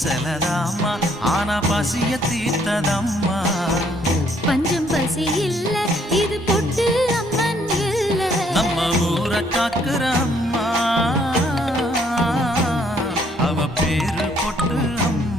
சிலதாம்மா ஆனா பசிய தீர்த்ததம்மா. பஞ்சம் பசி இல்ல இது பொட்டு அம்மன் இல்ல, நம்ம ஊரை காக்குற அம்மா, அவ பேரு பொட்டு அம்மா.